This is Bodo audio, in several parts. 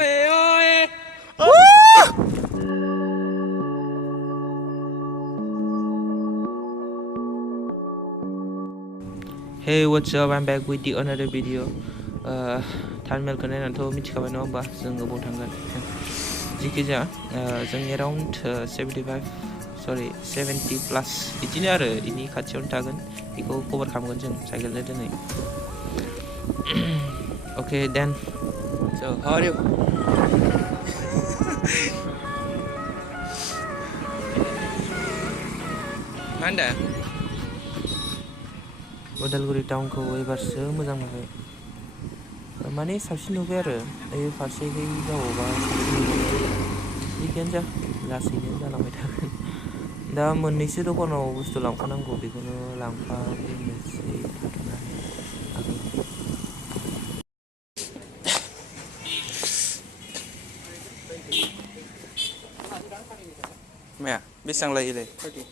Hey, what's up? I'm back with another video. Thumbnail ko nainanथ' मिथिखाबाय नङा होमबा जों गोबाव थांगोन जिखि जाया जों एराउन्ड 70 प्लास बिदिनो आरो इनि खाथियावनो थागोन बेखौ कभार खालामगोन जों साइकेलजों दिनै Okay, then so how are you? मा होनदों? उदालगुरि टाउनखौ एबारसो मोजां नुबाय माने साबसिन नुबाय आरो ओइ फारसेखै जाबावबा साबसिन नुबाय जिखियानो जा लासैनो जालांबाय थागोन दा मोननैसो दखानाव बुस्थु लांफानांगौ बेखौनो लांफाग्रोनोसै थाथ'नानै माया बेसेबां लायोलै 30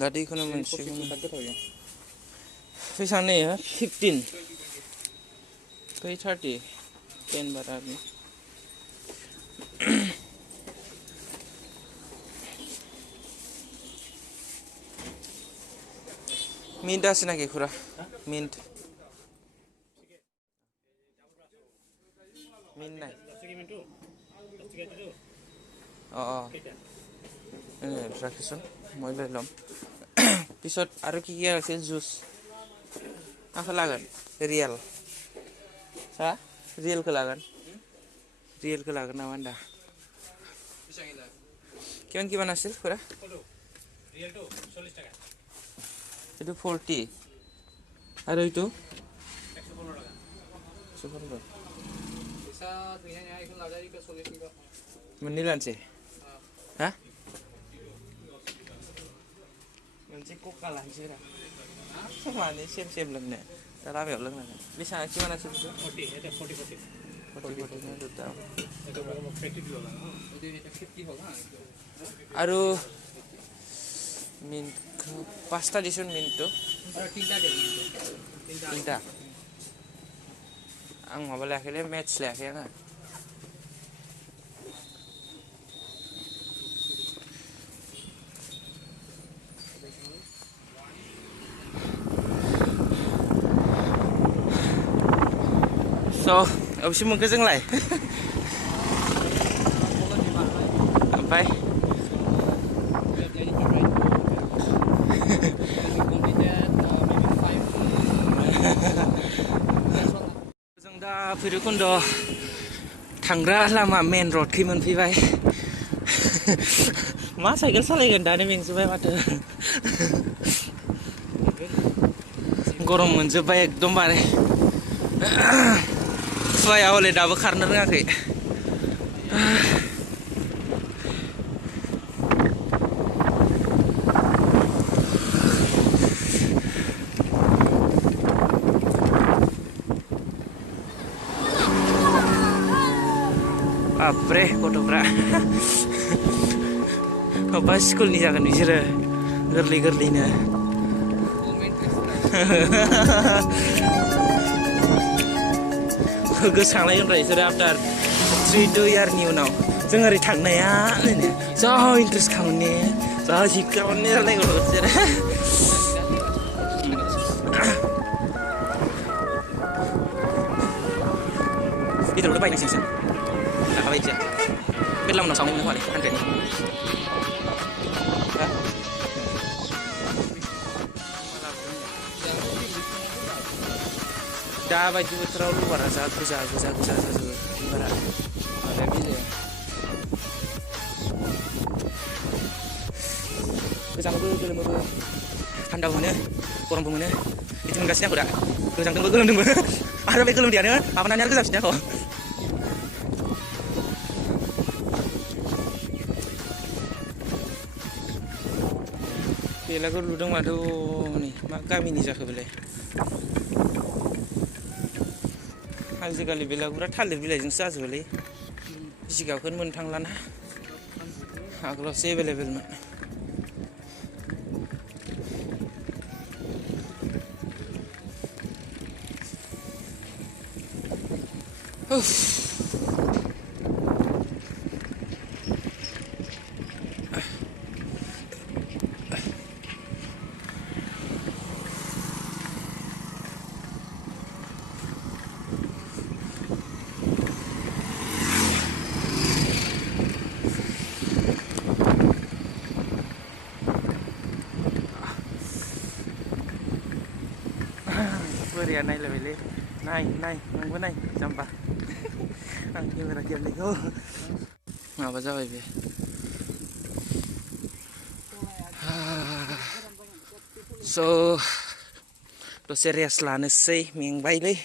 दा दैखौनो मोनसिगोन फैसा नै 15 बै 30 10 बारानि मिन्ट আছে নাকি খুৰা মিন্ট মিন্ট নাই ৰাখিছোন মই লৈ ল'ম পিছত আৰু কি কি আছে জুচ माखौ लागोन रियेल हा रियेलखौ लागोन नामा होनदा কিমান আছিল খুৰা रियेलটো 40 টাকা itu 40 আৰু itu 115 টাকা 115 bisa tuinya ikut lagi ke 40 juga menilan sih hah मोनसे कका लानोसै रा माने सेम लोंनो दा लामायाव लोंनांगोन बेसेबां किमान আছে बेखौ 40 এটা 40 না দুটা এটা বড় প্র্যাকটিস হলো না এটা 50 होगा আৰু মিন্ট পাঁচটা দিছোন মিন্টটো আৰু তিনটা आं माबा लायाखैलै मेथ्स लायाखै आङो So, abis monkho जोंलाय ओमफ्राय जों दा भैरबकुन्द थांग्रा लामा मेन रडखै मोनफैबाय मा साइकेल सालायगोन दानो मेंजोबबाय माथो गरम मोनजोबबाय एकदमबारे खुवाया हले दाबो खारनो रोङाखै बाब्रे गथ'फ्रा अबेबा स्कुलनि जागोन बिसोरो गोरलैनो गोसोखांलायगोनब्रा बिसोरो आफ्टार 3-2 इयारनि उनाव जों ओरै थांनाया जा इन्ट्रेस्ट खालामने जा जिखामने रायलायगोन बिसोरो बेदरखौथ' बायनांसिगोनसो लाखाबाय इदिया बे लामनाव सावनो मोनो खोमालै 100नि दा बायदि बोथोराव लबारा जा गोजा जाजोबो बिबारा माबाया बिलाइया गोजांबो गोलोमोबो थान्दाबो मोनो गरमबो मोनो बिदि मोनगासिनो आंखौ दा गोजांदोंबो गोलोमदोंबो आरो बे गोलोमदैयानो माबानानै आरो गोजांफिनदों आंखौ बेलागुर लुदों माथो नै मा गामिनि जाखो बेलाय आजिखालि बेलागुरा थालिर बिलाइजोंसो जाजोबोलै जिगाबखौनो मोननो थांलाना आगोलावसो एभेलेबेलमोन बोरिया नायलायबायलै नाय नोंबो नाय जाम्बा आं केमेरा खेबनायखौ माबा जाबाय बे स' दसे रेस्ट लानोसै मेंबायलै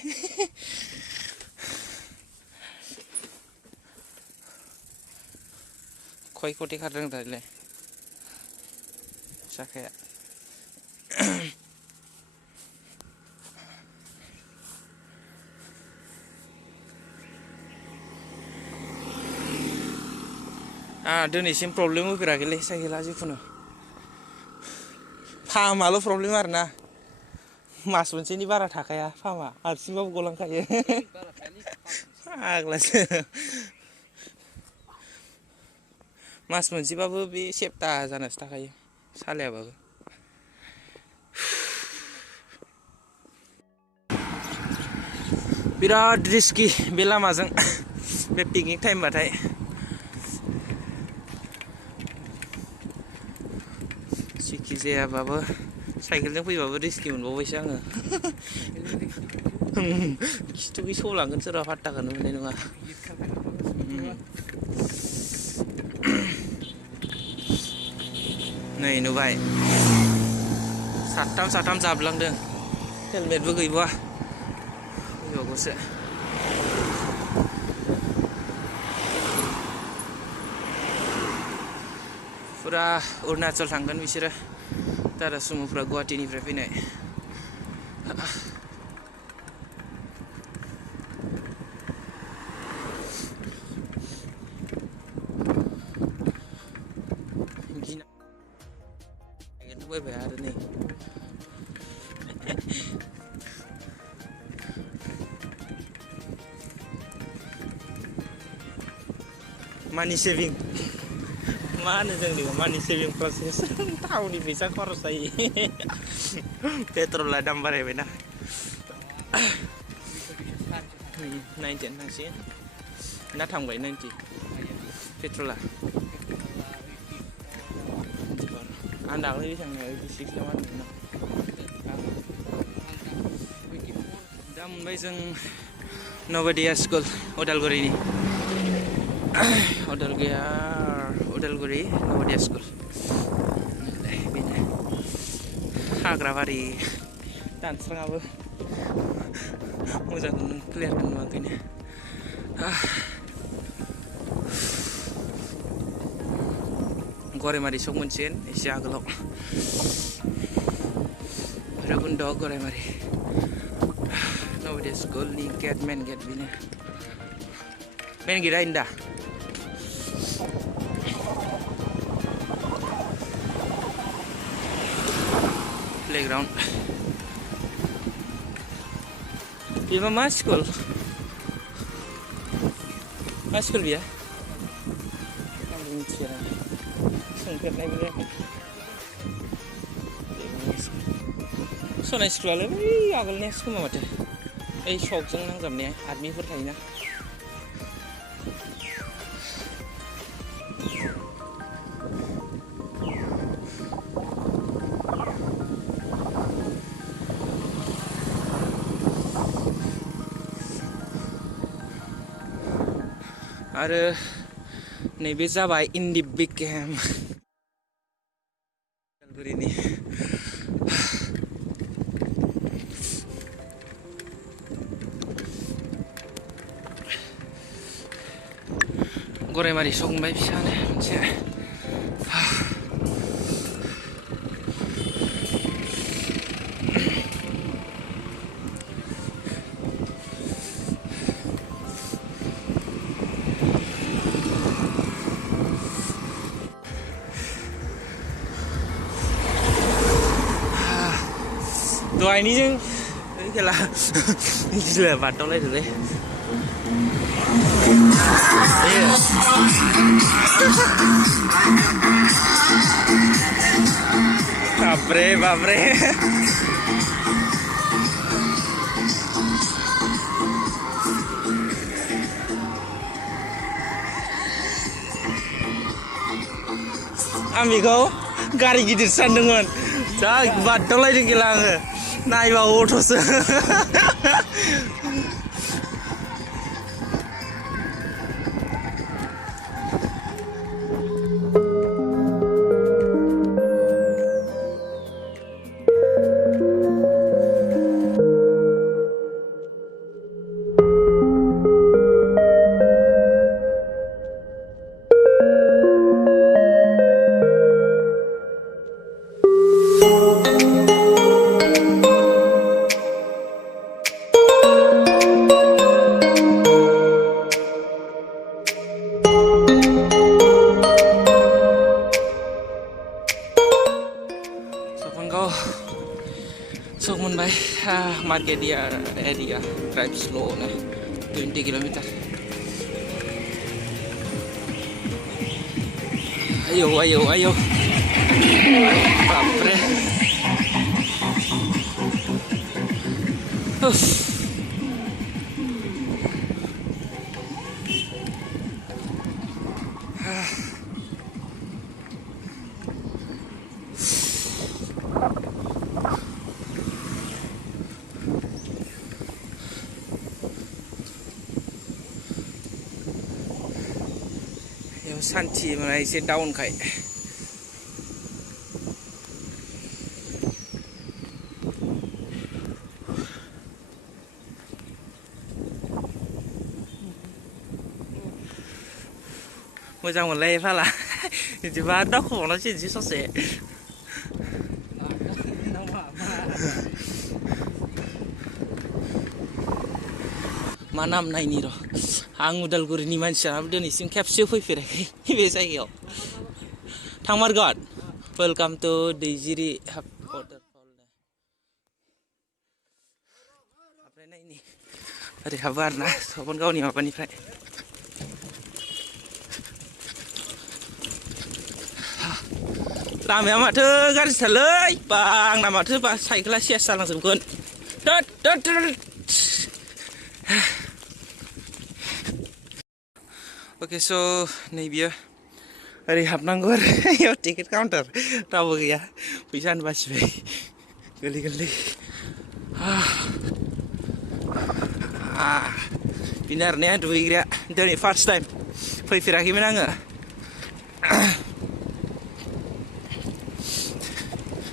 खय खथि खारदों दालाय साखाया दिनैसिम प्रब्लेम होफेराखैलै साइकेला जिखुनु फाहामाल' प्रब्लेम आरोना मास मोनसेनि बारा थाखाया फाहामा हारसिंबाबो गलांखायो फाग्लासो मास मोनसेबाबो बे सेप्ता जानासो थाखायो सालायाबाबो बिराद रिस्कि बे लामाजों बे पिकनिक टाइमबाथाय जिखि जायाबाबो साइकेलजों फैबाबो रिस्कि मोनबावबायसो आङो खिथुखै सौलांगोन सोरबा फात्ताखौनो मोननाय नङा नै नुबाय साथाम जाबलांदों हेलमेटबो गैबावा फैबावगौसो फुरा अरुणाचल थांगोन बिसोरो दारा सुमुफ्रा गुवाहाटीनिफ्राय फैनाय बायबाय आरो नै मानि सेभिं मा होनो जोंनिखौ मानि सेभिं प्रसेस थावनि फैसा खरस जायो पेट्रला दाम बारायबायना 90 थांसिगोन ना थांबाय 90 पेट्रला आं दाख्लै बेसेबां 86 ना मा होनदोंमोन दा मोनबाय जों नवोदया स्कुल उदालगुरिनि उदालगुरि नवोदया स्कुल बेनो हाग्राबारि दानस्राङाबो मोजां क्लियार नुवाखैनो गरायमारि सक मोनसिगोन एसे आगोलाव भैरबकुन्द गरायमारि नवोदया स्कुलनि गेट मेन गेट बेनो मेन गेटआ दा प्लेग्राउन्ड बेमा मा स्कुल बेयो आं मिथिया सोंफेरनायबो जायाखै सनाय स्कुलालाय बै आगोलनियासो खोमा माथो ओइ सकजों नांजाबनाया आर्मिफोर थायोना आरो नैबे जाबाय इन्दि बिग गेम उदालगुरिनि गरायमारि सक मोनबाय फिसानो मोनसे दहायनिजों खेला गिला बादावलायदोंलै Babre, babre. Amigo, gari gidir sandungan. Cak badolai di kilang. Naiba otos. So munbai market area drive slow na 20 kilometer. Ayo. Babre. Santi mana isi down kai. Moja mulai pala. Jadi badak kok nasi jadi sose. Manam nai ni ro. Ang Udalguri ni manusia abdi ni sim capsule faifirai biasa yo. Thangmar God, welcome to Dejiri waterfall. Apa ini? Ada kabar nah, sopan kau ni apa ni Fred? Lama amat tu garis selai, bang nama tu pas saya kelas siasat langsung kun. Dot. Oke, so nih biar hari habnanggur yo tiket counter tahu ya pisan bas be geli pinar nih dua kira dari first time firaki mana nggak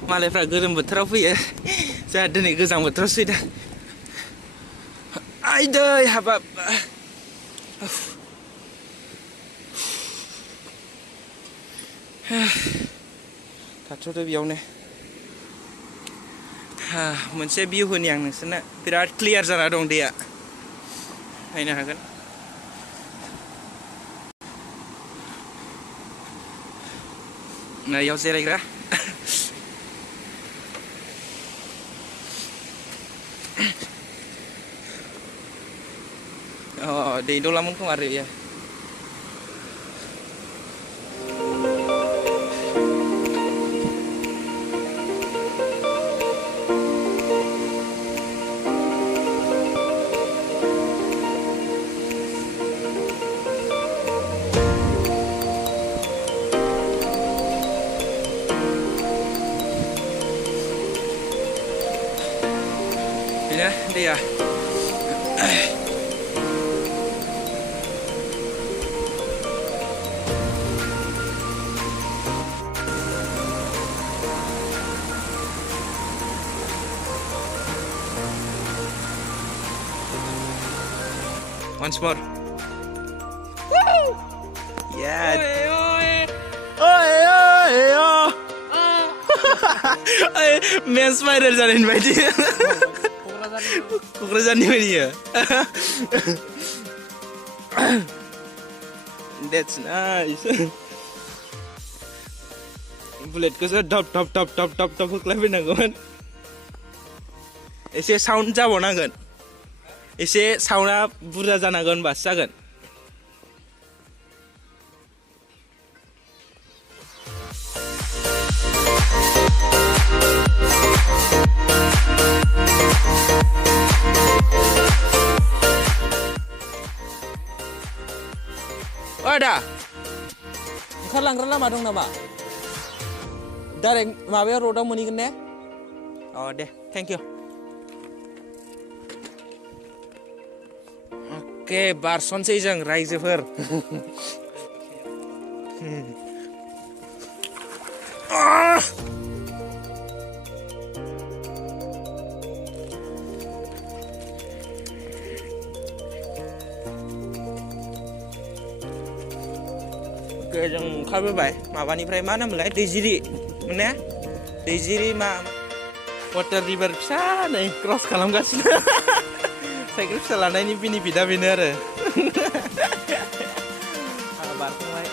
malah fragerum betul ya saya ada nih gezang betul sih dah aida ya habab Tato biau ne. Moनसे bihuनि आं नोंसोरनो बिराद क्लियार जाना दं दैया. नायनो हागोन. नायाव जिरायग्रा. दै दलामोन खोमा आरो बियो. Dia. Once more. Woo! Yeah. Oi. Man spider jalan bayi. Kukurasan ni dia. That's nice. Bullet ko sa top klapin na gon. Ese sound jabo na gon. एसे साउन्डआ बुरजा जानांगोन होनबासो जागोन ओ आदा ओंखारलांग्रा लामा दं नामा डाइरेक्ट माबायाव र'डआव मोनहैगोन ने अ दे थेंक इउ अके बारसनसै जों रायजोफोर जों ओंखारबोबाय माबानिफ्राय मा नामलाय दैजिरि ने दैजिरि मा वाटार रिभार फिसा नै क्रस खालामगासिनो साइकेल फिसा लानायनि बेनिफिटआ बेनो आरो बारखांबाय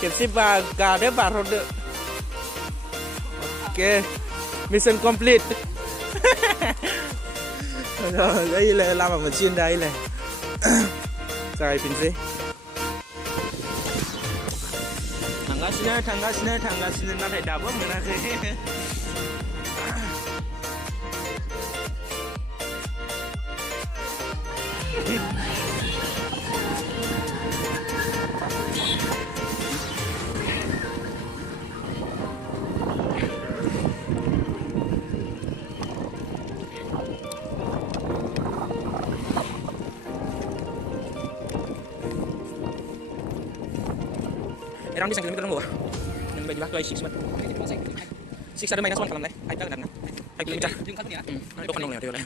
खेबसे गादो बारहरदो अके mission complete Đây làm ở trên đây này dài phía dưới thằng nó phải đạp nữa nè Erang bisa kilometer dong gua. Yang bagi bakal 6 mat. 6 ada minus 1 kalam lai. Ai tak dan. 5 kilometer. Itu kan dong le dia.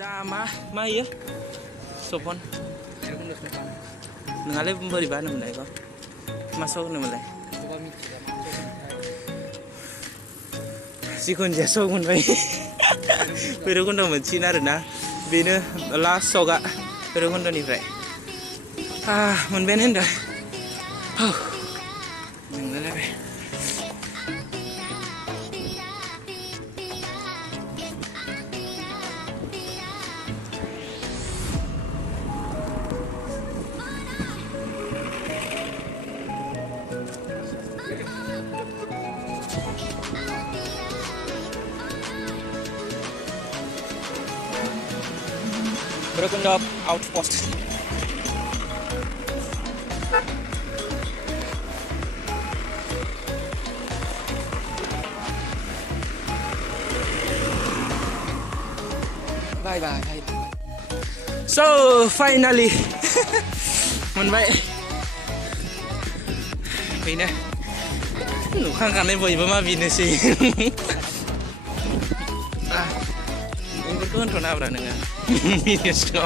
Dah mah ya. Sopon. Ngale beri ba nam lai ko. Masuk nam lai. Sikun jaso kun bai. Pero kun dong mencin arena. Bina last soga. Pero kun dong ni frai. Menbenen dah. Broken up outpost. Bye. So finally, menbaik. Bina, lu kan kan boleh bawa bina sih. Ini tuh kan apa nengah? Bina sih.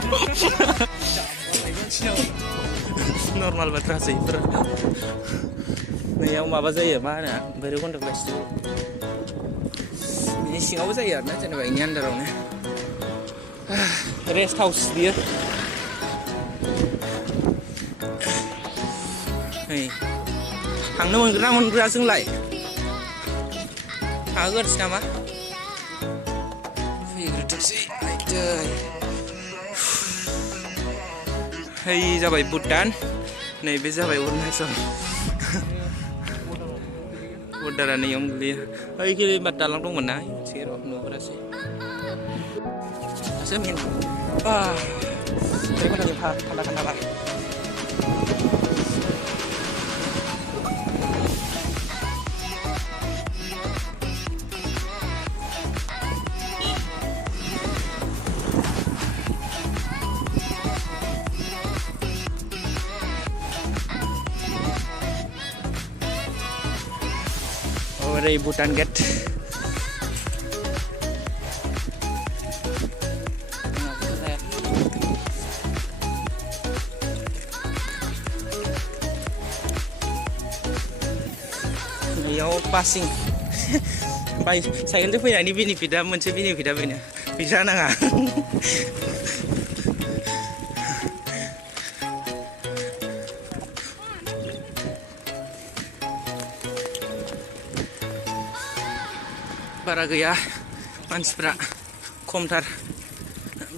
Normal betul sih. Nah yang apa saja mana? Baru kan udah pasti. Ini sih apa saja? Nah jangan banyak andarong ya. Rest house dia. Hey, hàng nó mình ra dừng lại. Agak sama. Figure taxi. Hey, जाबाय भुटान. नै बे जाबाय अरुणाचल. बर्डारानो याव गोलैयो. ओइ खिलि दालां दंमोन ना? सेराव नुहरासै. Semin, ini kan lagi kanda lah. Oh, dari Bhutan Gate. Yaw passing. Baik, saya kan tuh punya ini benefitnya, muncul benefitnya punya. Bisa nggak? बारा गैया मानसिफ्रा खमथार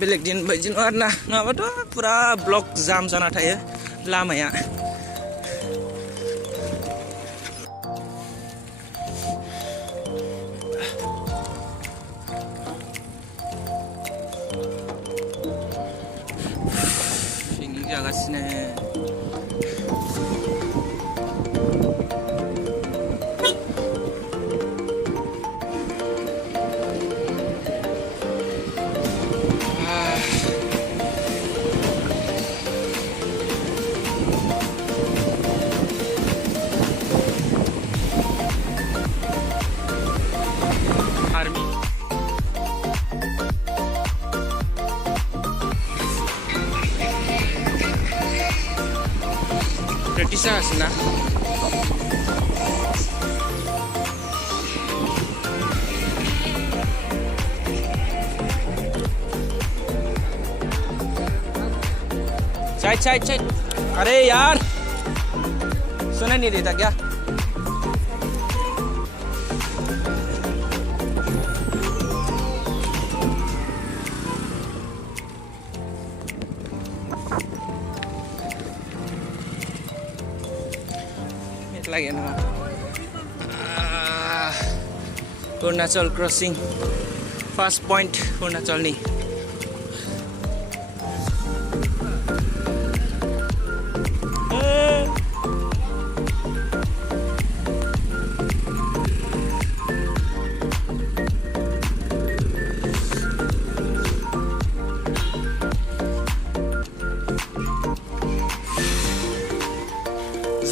बेलेग दिन बायदि नङा आरोना नङाबाथ' पुरा ब्लक जाम जाना थायो लामाया पिकनिक जागासिनो practice na साइड अरे यार सुनाई नहीं देता क्या lagi nama Arunachal crossing first point Arunachal ni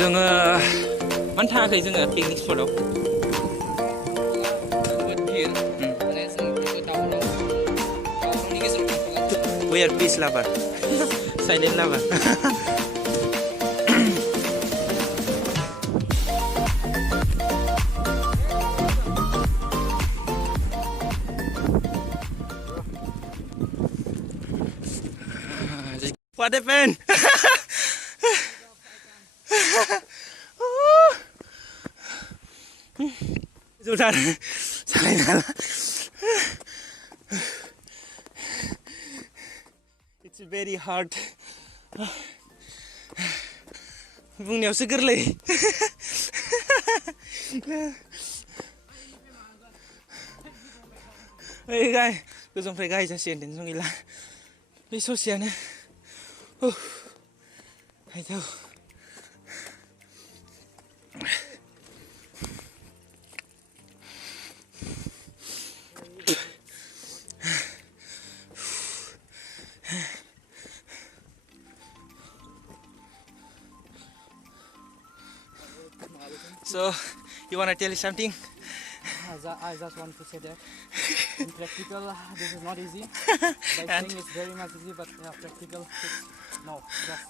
जोङो मानो थाङाखै जोङो picnic स्पटआव we are peace lover silent lover what happened Sudah salah. It's very hard. बुंनायावसो गोरलै ओइ गाय गोजौनिफ्राय गाहाय जासिगोन टेनसन गैला बे ससेयानो हायथौ So, you want to tell us something? I just want to say that in practical, this is not easy. By saying it's very much easy, but practical, no. Just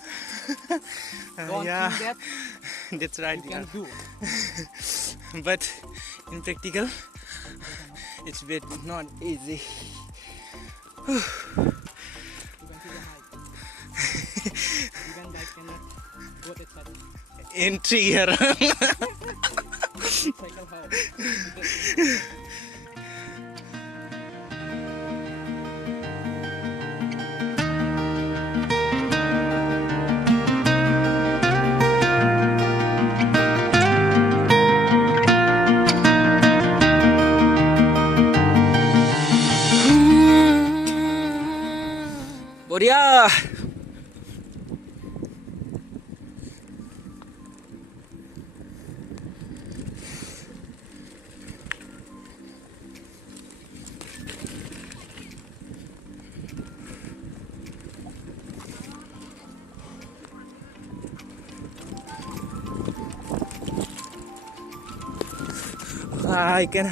don't think that. That's right. You can do. But in practical, it's bit not easy. You can see the height. Even bike cannot go that far. Entry here. Cycle how? Boria. I can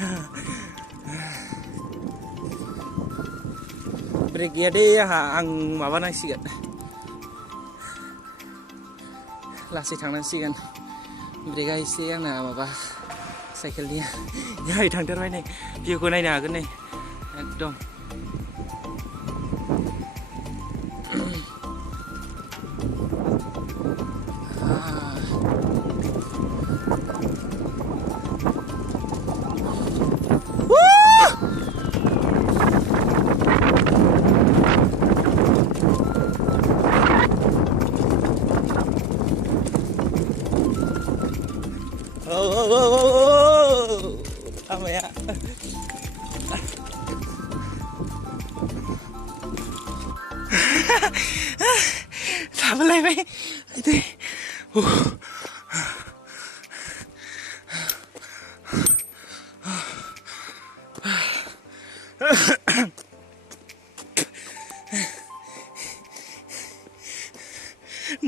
break ya deh ang माबा नांसिगोन लासै थांनांसिगोन ब्रेकआ एसे आंना माबा साइकेलनि गाहाय थांथारबाय नै भिउखौ नायनो हागोन नै एकदम Woo! लामाया थाबोलायबाय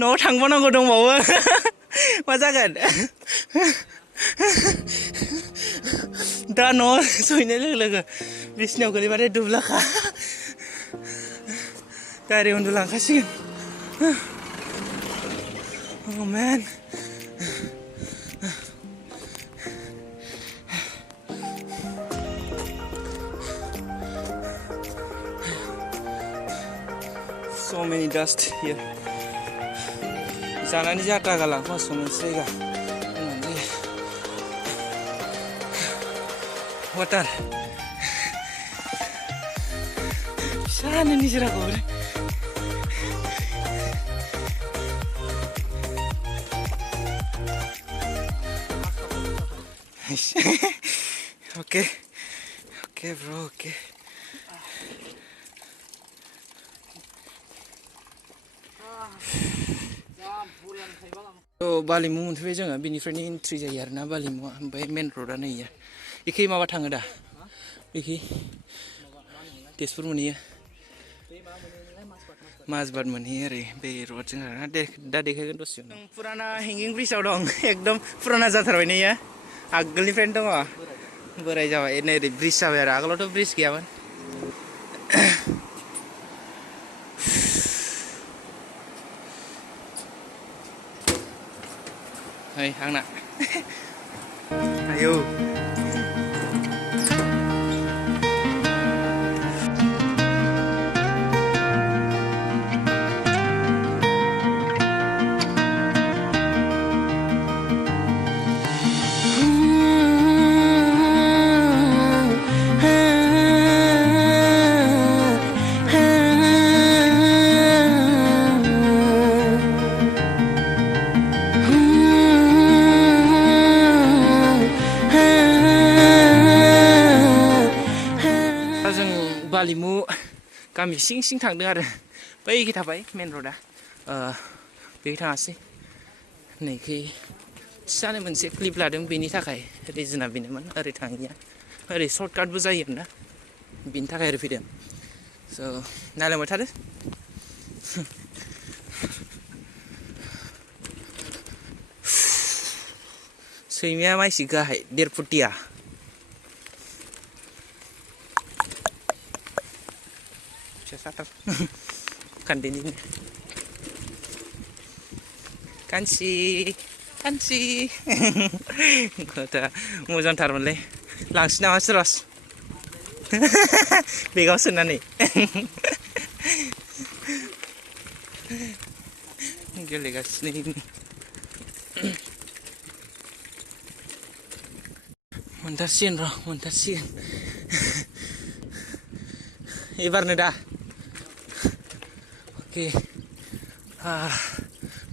न'आव थांबावनांगौ दंबावो मा जागोन दा न'आव सहैनाय लोगो लोगो बिसिनायाव गोलैबाथाय दुब्लाखा direct उन्दुलांखासिगोन Oh man so many dust here जानानै जाथा गालांफासो मोनसे जायगा वाटार फिसानो निजोराखौ okay bro okay balemu मोनफैबाय जोङो बेनिफ्रायनो एन्ट्रि जायो आरोना बालिमुआ ओमफ्राय मेन र'डआ नै इयो इखै माबा थाङो दा इखै तेजपुर मोनहैयो माजबाट मोनहैयो आरो बे र'डजों आरोना दा देखायगोन दसे उनाव फुराना हेंगिं ब्रिजआव दं एकदम फुराना जाथारबाय नै इयो आगोलनिफ्रायनो दङ बोराय जाबाय नै ओरै ब्रिज जाबाय आरो आगोलावथ' ब्रिज गैयामोन Hey, anak. Ayo. balemu गामि सिं सिं थांदों आरो बैखै थाबाय मेन र'डआ बेखै थाङासै नैखै फिसानो मोनसे क्लिप लादों बेनि थाखाय रिजोना बेनोमोन ओरै थाङिया ओरै सर्टकाटबो जायो आरोना बेनि थाखाय ओरै फैदों स' नायलांबाय थादो सैमाया माइसि गाहाय 1.5 फुटिया Kandini kansi kota मोजांथार मोनलै लांसै नामा सुरस बेगाव सोनानै गेलेगासिनो मोनथारसिगोन र' मोनथारसिगोन एबारनो दा Okay,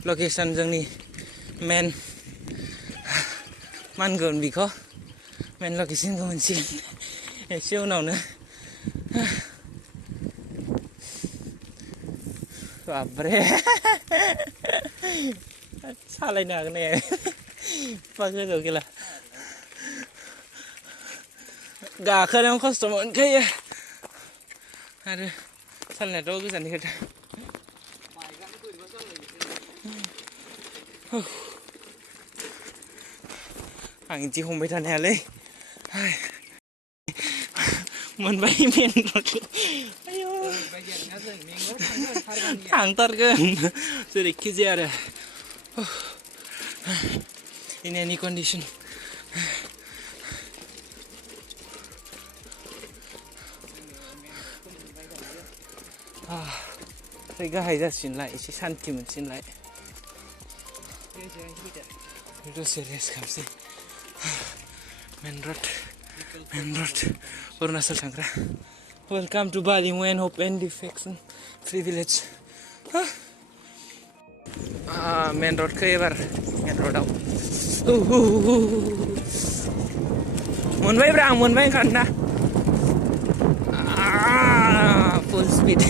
location जोंनि main मानगोन बिखौ main locationखौ मोनसिगोन एसे उनावनो बाब्रे सालायनो हागोन ने एफा गोजौ गेला गाखोनायाव खस्थ' मोनखायो आरो सालायनायाथ' गोजाननि खोथा आं इदि हमबाय थानो हायालै मोनबाय मेन र'डखौ आयौ थांथारगोन जेरैखि जाया आरो in any condition ओमफ्राय गाहाय जासिगोनलाय एसे सान्थि मोनसिगोनलाय दसे रेस्ट खालामसै मेन र'ड अरुणाचल थांग्रा welcome to balemu and hope and defection free village main र'डखौ एबार मेन र'डआव मोनबायब्रा आं मोनबाय ओंखारना फुल स्पिड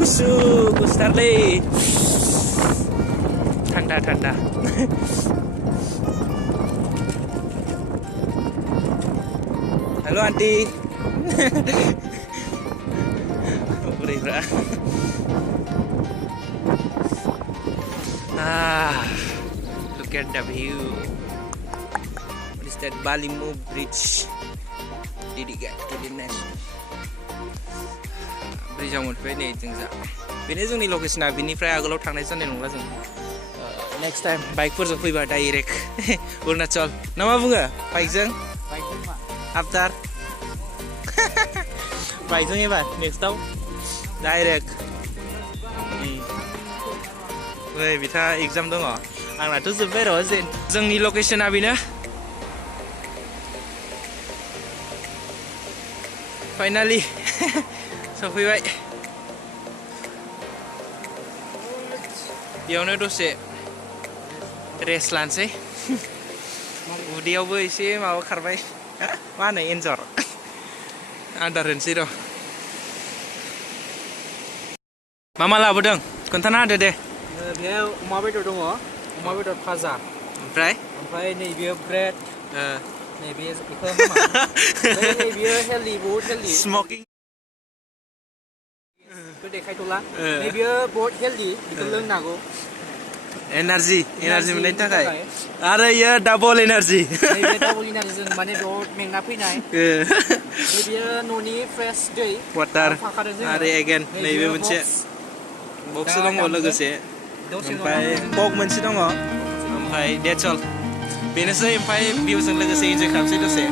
गुसु गुसुथारलै थान्दा थान्दा हेल' aunty बुरैफ्रा look at the view. What is that? Balemu bridge. Did it get to the next? Bridge आव मोनफैबाय नै जों जा बेनो जोंनि लकेसना बिनिफ्राय आगोलाव थांनाय जानाय नंला जों नेक्स्ट टाइम बाइकफोरजों फैबा डाइरेक्ट अरुणाचल ना मा बुङो बाइकजों आफ्टार बाइकजों एबार नेक्स्टआव डाइरेक्ट नै बिथा एग्जाम दङ आंनाथ' जोब्बाय र' जोंनि लकेसना बेनो फाइनालि सफैबाय बेयावनो दसे रेस्ट लानोसै उदैयावबो एसे माबा खारबाय मा होनो एन्जर आदार होनोसै र' मा लाबोदों खोन्थाना होदो दे बेयाव अमा बेदर दङ अमा बेदर भाजा ओमफ्राय नैबे ब्रेड नैबे बेखौ नैबे हेल्दि बहुत हेल्दि स्मकिं बेखौ देखायथ'ला नैबे बहुत हेल्दि बेखौ लोंनांगौ एनार्जि मोननायनि थाखाय आरो इयो डाबल एनार्जि नैबे डाबल एनार्जिजों माने बहुत मेंना फैनाय नैबे न'नि फ्रेश दै वाटार आरो एगेन नैबे मोनसे बक्स दङ लोगोसे ओमफ्राय कक मोनसे दङ ओमफ्राय डेट्स अल बेनोसै ओमफ्राय भिउजों लोगोसे इन्जय खालामसै दसे